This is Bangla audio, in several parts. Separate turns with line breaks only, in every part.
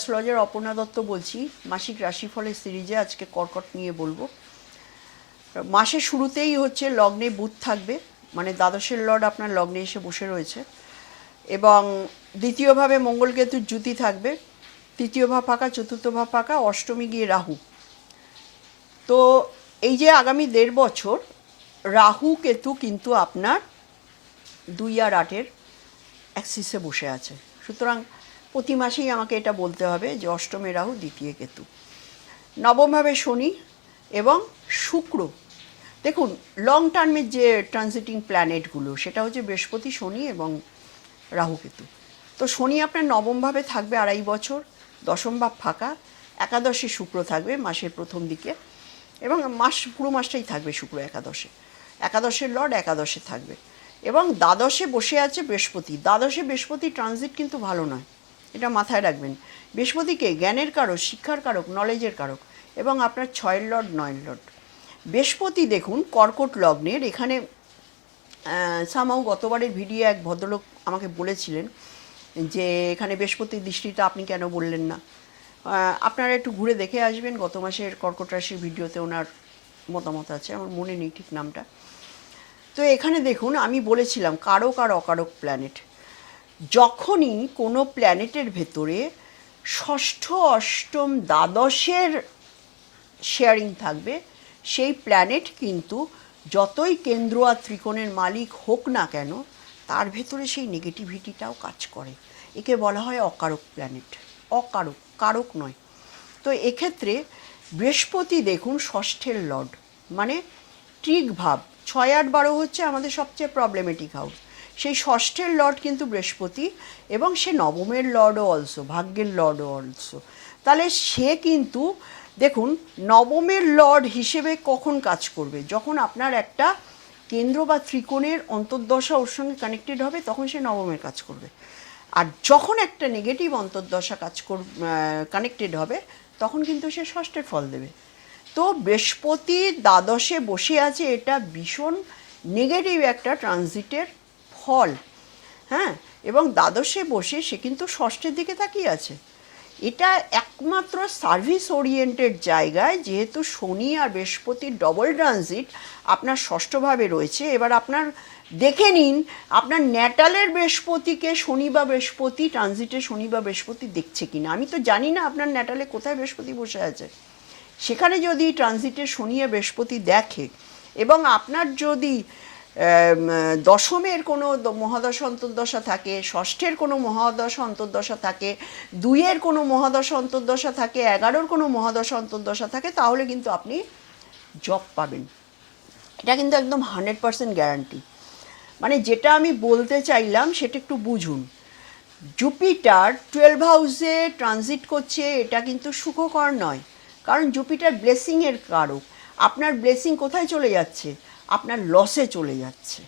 অ্যাস্ট্রোলজার অপর্ণা দত্ত বলছি। মাসিক রাশিফলের সিরিজে আজকে কর্কট নিয়ে বলব। মাসের শুরুতেই হচ্ছে লগ্নে বুধ থাকবে মানে দ্বাদশের লর্ড আপনার লগ্নে এসে বসে রয়েছে। এবং দ্বিতীয়ভাবে মঙ্গলকেতুর জুতি থাকবে, তৃতীয় ভাব ফাঁকা, চতুর্থ ভাব ফাঁকা, অষ্টমী গিয়ে রাহু। তো এই যে আগামী দেড় বছর, রাহু কেতু কিন্তু আপনার দুই আর আটের অ্যাক্সিসে বসে আছে। সুতরাং প্রতি মাসেই আমাকে এটা বলতে হবে যে অষ্টমে রাহু, দ্বিতীয় কেতু। নবমভাবে শনি এবং শুক্র। দেখুন লং টার্মের যে ট্রানজিটিং প্ল্যানেটগুলো সেটা হচ্ছে বৃহস্পতি, শনি এবং রাহু কেতু। তো শনি আপনার নবমভাবে থাকবে আড়াই বছর, দশম ভাব ফাঁকা, একাদশে শুক্র থাকবে মাসের প্রথম দিকে এবং মাস, পুরো মাসটাই থাকবে শুক্র একাদশে। একাদশের লর্ড একাদশে থাকবে এবং দ্বাদশে বসে আছে বৃহস্পতি। দ্বাদশে বৃহস্পতি ট্রানজিট কিন্তু ভালো নয়। এটা মাথায় রাখবেন। বৃহস্পতিকে জ্ঞানের কারক, শিক্ষার কারক নলেজের কারক এবং আপনার ছয়ের লর্ড, নয়ের লর্ড। বৃহস্পতি দেখুন, কর্কট লগ্নের। এখানে সামাও গতবারের ভিডিও এক ভদ্রলোক আমাকে বলেছিলেন যে, এখানে বৃহস্পতির দৃষ্টিটা আপনি কেন বললেন না? আপনারা একটু ঘুরে দেখে আসবেন। গত মাসের কর্কট রাশির ভিডিওতে ওনার মতামত আছে। আমার মনে নেই ঠিক নামটা। তো এখানে দেখুন, আমি বলেছিলাম, কারক আর অকারক প্ল্যানেট যখনই কোনো প্ল্যানেটের ভেতরে ষষ্ঠ, অষ্টম, দ্বাদশের শেয়ারিং থাকবে, সেই প্ল্যানেট কিন্তু যতই কেন্দ্র আর ত্রিকোণের মালিক হোক না কেন, তার ভেতরে সেই নেগেটিভিটিটাও কাজ করে। একে বলা হয় অকারক প্ল্যানেট অকারক, কারক নয়। তো এক্ষেত্রে বৃহস্পতি দেখুন ষষ্ঠের লর্ড মানে ট্রিক ভাব। ছয় আট বারো হচ্ছে আমাদের সবচেয়ে প্রবলেমেটিক হাউস সেই ষষ্ঠের লর্ড কিন্তু বৃহস্পতি এবং সে নবমের লর্ডও অলসো ভাগ্যের লর্ডও অলসো তাহলে সে কিন্তু, দেখুন, নবমের লর্ড হিসেবে কখন কাজ করবে? যখন আপনার একটা কেন্দ্র বা ত্রিকোণের অন্তর্দশা ওর সঙ্গে কানেক্টেড হবে, তখন সে নবমের কাজ করবে। আর যখন একটা নেগেটিভ অন্তর্দশা কাজ কর কানেক্টেড হবে, তখন কিন্তু সে ষষ্ঠের ফল দেবে। তো বৃহস্পতি দ্বাদশে বসে আছে এটা ভীষণ নেগেটিভ একটা ট্রানজিটের ফল হ্যাঁ? এবং দ্বাদশে বসে সে কিন্তু ষষ্ঠের দিকে তাকিয়ে আছে। এটা একমাত্র সার্ভিস ওরিয়েন্টেড জায়গায়, যেহেতু শনি আর বৃহস্পতির ডবল ট্রানজিট আপনার ষষ্ঠভাবে রয়েছে। এবার আপনার দেখে নিন, আপনার ন্যাটালের বৃহস্পতিকে শনি বা বৃহস্পতি ট্রানজিটে শনি বা বৃহস্পতি দেখছে কিনা। আমি তো জানি না আপনার ন্যাটালে কোথায় বৃহস্পতি বসে আছে। সেখানে যদি ট্রানজিটে শনি আর বৃহস্পতি দেখে, এবং আপনার যদি দশমের কোনো মহাদশ অন্তর্দশা থাকে, ষষ্ঠের কোনো মহাদশ অন্তর্দশা থাকে, দুইয়ের কোনো মহাদশ অন্তর্দশা থাকে, এগারোর কোনো মহাদশ অন্তর্দশা থাকে, তাহলে কিন্তু আপনি জব পাবেন। এটা কিন্তু একদম হান্ড্রেড পার্সেন্ট গ্যারান্টি। মানে যেটা আমি বলতে চাইলাম, সেটা একটু বুঝুন। জুপিটার টুয়েলভ হাউসে ট্রানজিট করছে, এটা কিন্তু সুখকর নয়। কারণ জুপিটার ব্লেসিংয়ের কারক। আপনার ব্লেসিং কোথায় চলে যাচ্ছে? আপনার লসে চলে যাচ্ছে।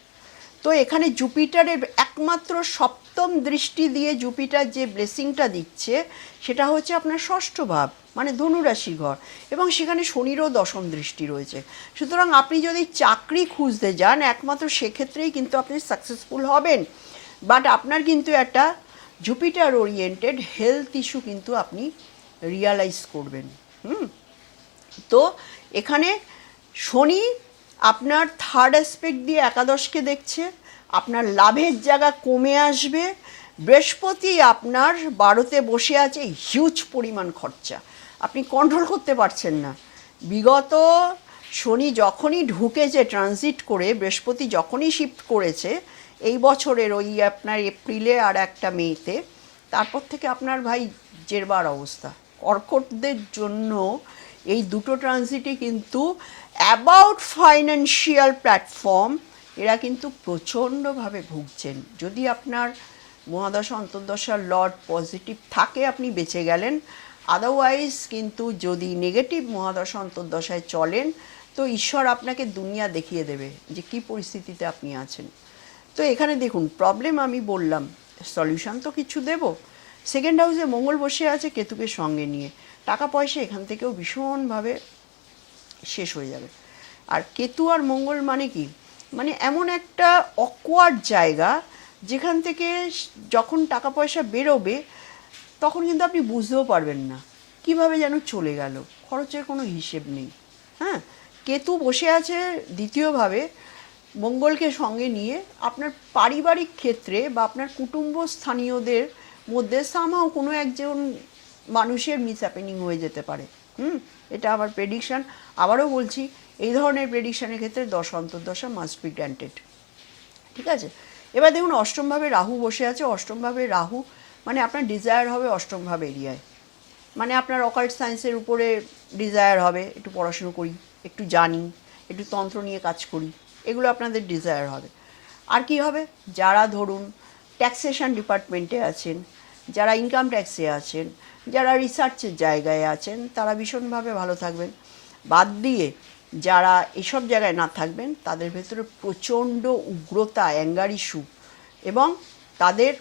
তো এখানে জুপিটারের একমাত্র সপ্তম দৃষ্টি দিয়ে জুপিটার যে ব্লেসিংটা দিচ্ছে, সেটা হচ্ছে আপনার ষষ্ঠ ভাব মানে ধনুরাশি ঘর, এবং সেখানে শনিরও দশম দৃষ্টি রয়েছে। সুতরাং আপনি যদি চাকরি খুঁজতে যান, একমাত্র সেক্ষেত্রেই কিন্তু আপনি সাকসেসফুল হবেন। বাট আপনার কিন্তু একটা জুপিটার ওরিয়েন্টেড হেলথ ইস্যু কিন্তু আপনি রিয়ালাইজ করবেন। হুম? তো এখানে শনি আপনার থার্ড অ্যাসপেক্ট দিয়ে একাদশকে দেখছে, আপনার লাভের জায়গা কমে আসবে, বৃহস্পতি আপনার বারোতে বসে আছে হিউজ পরিমাণ খরচা। আপনি কন্ট্রোল করতে পারছেন না। বিগত শনি যখনই ঢুকেছে ট্রানজিট করে, বৃহস্পতি যখনই শিফট করেছে, এই বছরের ওই আপনার এপ্রিলে আর একটা মেতে, তারপর থেকে আপনার ভাই জেরবার অবস্থা। কর্কটদের জন্য এই দুটো ট্রানজিটই কিন্তু অ্যাবাউট ফাইন্যান্সিয়াল প্ল্যাটফর্ম এরা কিন্তু প্রচণ্ডভাবে ভুগছেন। যদি আপনার মহাদশা, অন্তর্দশার লর্ড পজিটিভ থাকে, আপনি বেঁচে গেলেন। আদারওয়াইজ কিন্তু যদি নেগেটিভ মহাদশা, অন্তর্দশায় চলেন, তো ঈশ্বর আপনাকে দুনিয়া দেখিয়ে দেবে যে কি পরিস্থিতিতে আপনি আছেন। তো এখানে দেখুন প্রবলেম আমি বললাম সলিউশন তো কিছু দেব। সেকেন্ড হাউসে মঙ্গল বসে আছে, কেতুকে সঙ্গে নিয়ে। টাকা পয়সা এখান থেকেও ভীষণভাবে শেষ হয়ে যাবে। আর কেতু আর মঙ্গল মানে কি? মানে এমন একটা অকওয়ার্ড জায়গা যেখান থেকে যখন টাকা পয়সা বেরোবে, তখন কিন্তু আপনি বুঝতেও পারবেন না, কীভাবে যেন চলে গেল, খরচের কোনো হিসেব নেই। হ্যাঁ? কেতু বসে আছে দ্বিতীয়ভাবে, মঙ্গলকে সঙ্গে নিয়ে আপনার পারিবারিক ক্ষেত্রে বা আপনার কুটুম্ব স্থানীয়দের মধ্যে সামহাও কোনো একজন মানুষের মিস হ্যাপেনিং হয়ে যেতে পারে। হুম? এটা আমার প্রেডিকশান আবারও বলছি, এই ধরনের প্রেডিকশানের ক্ষেত্রে দশ অন্তর্দশা মাস্ট বি গ্র্যান্টেড ঠিক আছে? এবার দেখুন অষ্টমভাবে রাহু বসে আছে। অষ্টমভাবে রাহু মানে আপনার ডিজায়ার হবে অষ্টমভাবে এরিয়ায় মানে আপনার অকাল্ট সায়েন্সের উপরে ডিজায়ার হবে। একটু পড়াশুনো করি, একটু জানি, একটু তন্ত্র নিয়ে কাজ করি, এগুলো আপনাদের ডিজায়ার হবে। আর কি হবে? যারা ধরুন ট্যাক্সেশন ডিপার্টমেন্টে আছেন, যারা ইনকাম ট্যাক্সে আছেন যারা রিসার্চের জায়গায় আছেন, তারা ভীষণভাবে ভালো থাকবেন। বাদ দিয়ে যারা এসব জায়গায় না থাকবেন, তাদের ভেতরে প্রচণ্ড উগ্রতা অ্যাঙ্গার ইস্যু এবং তাদের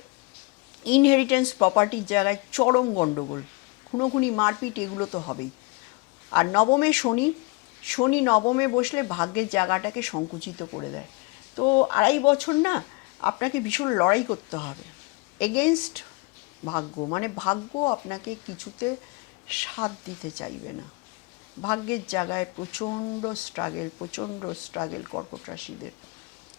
ইনহেরিটেন্স প্রপার্টির জায়গায় চরম গণ্ডগোল। খুনোখুনি, মারপিট এগুলো তো হবেই। আর নবমে শনি শনি নবমে বসলে ভাগ্যের জায়গাটাকে সংকুচিত করে দেয়। তো আড়াই বছর না, আপনাকে ভীষণ লড়াই করতে হবে। এগেনস্ট ভাগ্য। মানে ভাগ্য আপনাকে কিছুতে সাথ দিতে চাইবে না। ভাগ্যের জায়গায় প্রচণ্ড স্ট্রাগেল প্রচণ্ড স্ট্রাগেল কর্কট রাশিদের।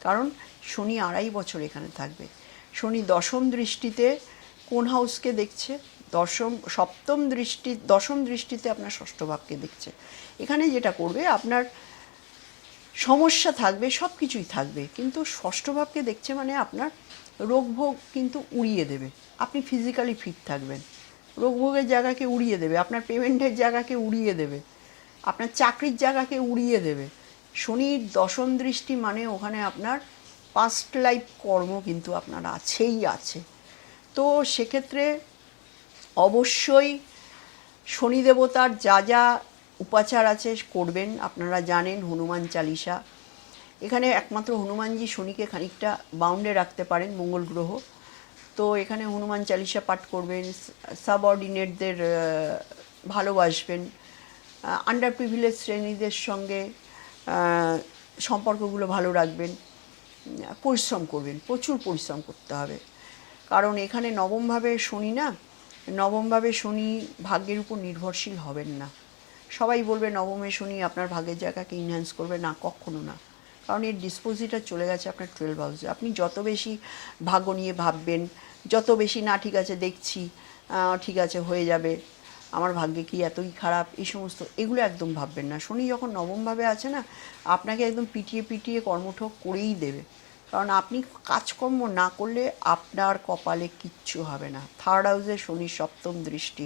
কারণ শনি আড়াই বছর এখানে থাকবে। শনি দশম দৃষ্টিতে কোন হাউসকে দেখছে? দশম, সপ্তম দৃষ্টি, দশম দৃষ্টিতে আপনার ষষ্ঠ ভাবকে দেখছে। এখানে যেটা করবে, আপনার সমস্যা থাকবে সব কিছুই থাকবে। কিন্তু ষষ্ঠ ভাবকে দেখছে মানে আপনার রোগভোগ কিন্তু উড়িয়ে দেবে। আপনি ফিজিক্যালি ফিট থাকবেন। রোগভোগের জায়গাকে উড়িয়ে দেবে, আপনার পেমেন্টের জায়গাকে উড়িয়ে দেবে, আপনার চাকরির জায়গাকে উড়িয়ে দেবে। শনির দশম দৃষ্টি মানে ওখানে আপনার পাস্ট লাইফ কর্ম কিন্তু আপনার আছেই আছে। তো সেক্ষেত্রে অবশ্যই শনি দেবতার যা যা উপাচার আছে, করবেন। আপনারা জানেন হনুমান চালিসা। এখানে একমাত্র হনুমানজি শনিকে খানিকটা বাউন্ডে রাখতে পারেন, মঙ্গল গ্রহ। তো এখানে হনুমান চালিসা পাঠ করবেন সাবঅর্ডিনেটদের ভালোবাসবেন আন্ডার প্রিভিলেজ শ্রেণীদের সঙ্গে সম্পর্কগুলো ভালো রাখবেন, পরিশ্রম করবেন, প্রচুর পরিশ্রম করতে হবে। কারণ এখানে নবমভাবে শনি না, নবমভাবে শনি ভাগ্যের উপর নির্ভরশীল হবেন না। সবাই বলবে, নবমে শনি আপনার ভাগ্যের জায়গাকে ইনহ্যান্স করবে। না, কখনো না। কারণ এর ডিসপোজিটা চলে গেছে আপনার টুয়েলভ হাউসে আপনি যত বেশি ভাগ্য নিয়ে ভাববেন, যত বেশি, না, ঠিক আছে, দেখছি ঠিক আছে, হয়ে যাবে, আমার ভাগ্যে কি এতই খারাপ? এই সমস্ত, এগুলো একদম ভাববেন না। শনি যখন নবমভাবে আছে না, আপনাকে একদম পিটিয়ে পিটিয়ে কর্মঠোক করেই দেবে। কারণ আপনি কাজকর্ম না করলে আপনার কপালে কিচ্ছু হবে না। থার্ড হাউসে শনির সপ্তম দৃষ্টি,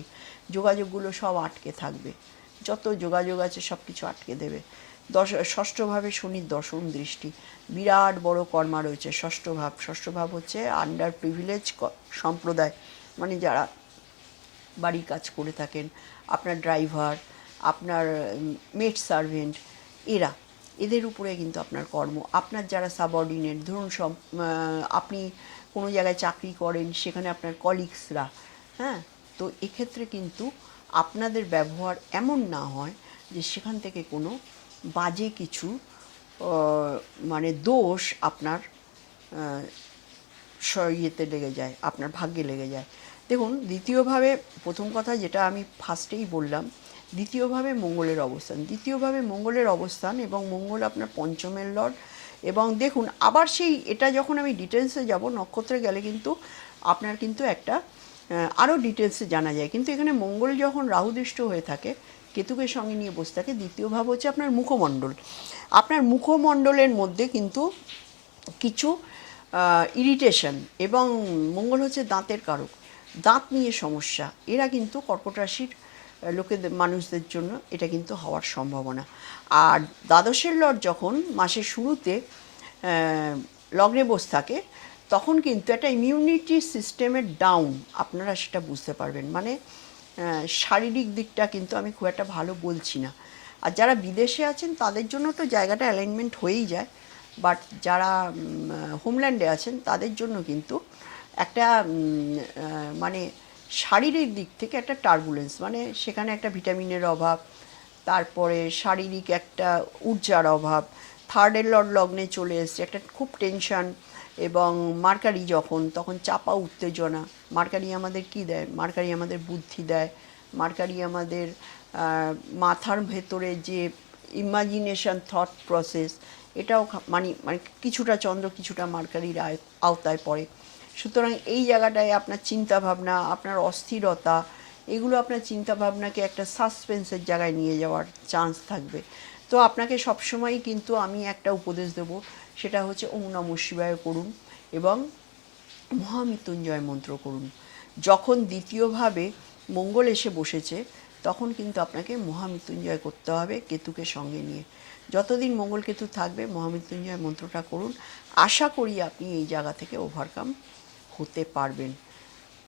যোগাযোগগুলো সব আটকে থাকবে। যত যোগাযোগ আছে সব কিছু আটকে দেবে। দশ, ষষ্ঠভাবে শনির দশম দৃষ্টি। বিরাট বড় কর্মা রয়েছে ষষ্ঠ ভাব ষষ্ঠ ভাব হচ্ছে আন্ডার প্রিভিলেজ সম্প্রদায়। মানে যারা বাড়ির কাজ করে থাকেন, আপনার ড্রাইভার আপনার মেড সার্ভেন্ট এরা। এদের উপরে কিন্তু আপনার কর্ম। আপনার যারা সাবঅর্ডিনেট ধরুন সব আপনি কোনো জায়গায় চাকরি করেন, সেখানে আপনার কলিগসরা হ্যাঁ? তো এক্ষেত্রে কিন্তু আপনাদের ব্যবহার এমন না হয় যে সেখান থেকে কোনো বাজে কিছু মানে দোষ আপনার ইয়েতে লেগে যায়, আপনার ভাগ্যে লেগে যায়। দেখুন, দ্বিতীয়ভাবে প্রথম কথা যেটা আমি ফার্স্টেই বললাম, দ্বিতীয়ভাবে মঙ্গলের অবস্থান। দ্বিতীয়ভাবে মঙ্গলের অবস্থান এবং মঙ্গল আপনার পঞ্চমের লর্ড এবং দেখুন, আবার সেই, এটা যখন আমি ডিটেলসে যাব, নক্ষত্রে গেলে কিন্তু আপনার কিন্তু একটা আরও ডিটেলসে জানা যায়। কিন্তু এখানে মঙ্গল যখন রাহুদৃষ্ট হয়ে থাকে, কেতুকের সঙ্গে নিয়ে বসে থাকে, দ্বিতীয় ভাব হচ্ছে আপনার মুখমণ্ডল। আপনার মুখমণ্ডলের মধ্যে কিন্তু কিছু ইরিটেশন এবং মঙ্গল হচ্ছে দাঁতের কারক। দাঁত নিয়ে সমস্যা, এরা কিন্তু কর্কট রাশির লোকেদের মানুষদের জন্য এটা কিন্তু হওয়ার সম্ভাবনা। আর দ্বাদশের লট যখন মাসের শুরুতে লগ্নে বসে থাকে তখন কিন্তু একটা ইমিউনিটি সিস্টেমের ডাউন আপনারা সেটা বুঝতে পারবেন। মানে শারীরিক দিকটা কিন্তু আমি খুব একটা ভালো বলছি না। আর যারা বিদেশে আছেন, তাদের জন্য তো জায়গাটা অ্যালাইনমেন্ট হয়েই যায়। বাট যারা হোমল্যান্ডে আছেন, তাদের জন্য কিন্তু একটা মানে শারীরিক দিক থেকে একটা টার্বুলেন্স মানে সেখানে একটা ভিটামিনের অভাব, তারপরে শারীরিক একটা ঊর্জার অভাব থার্ডের লর্ড লগ্নে চলে এসছে, একটা খুব টেনশন এবং মার্কারি যখন, তখন চাপা উত্তেজনা। মার্কারি আমাদের কি দেয়? মার্কারি আমাদের বুদ্ধি দেয়। মার্কারি আমাদের মাথার ভেতরে যে ইমাজিনেশন থট প্রসেস এটাও মানে মানে কিছুটা চন্দ্র, কিছুটা মার্কারির আওতায় পড়ে। সুতরাং এই জায়গাটায় আপনার চিন্তা ভাবনা আপনার অস্থিরতা, এগুলো আপনার চিন্তা ভাবনাকে একটা সাসপেন্সের জায়গায় নিয়ে যাওয়ার চান্স থাকবে। তো আপনাকে সবসময়ই কিন্তু আমি একটা উপদেশ দেব। সেটা হচ্ছে, ওম নম শিবায় করুন এবং মহামৃত্যুঞ্জয় মন্ত্র করুন। যখন দ্বিতীয়ভাবে মঙ্গল এসে বসেছে, তখন কিন্তু আপনাকে মহামৃত্যুঞ্জয় করতে হবে কেতুকে সঙ্গে নিয়ে। যতদিন মঙ্গল কেতু থাকবে, মহামৃত্যুঞ্জয় মন্ত্রটা করুন। আশা করি আপনি এই জায়গা থেকে ওভারকাম হতে পারবেন।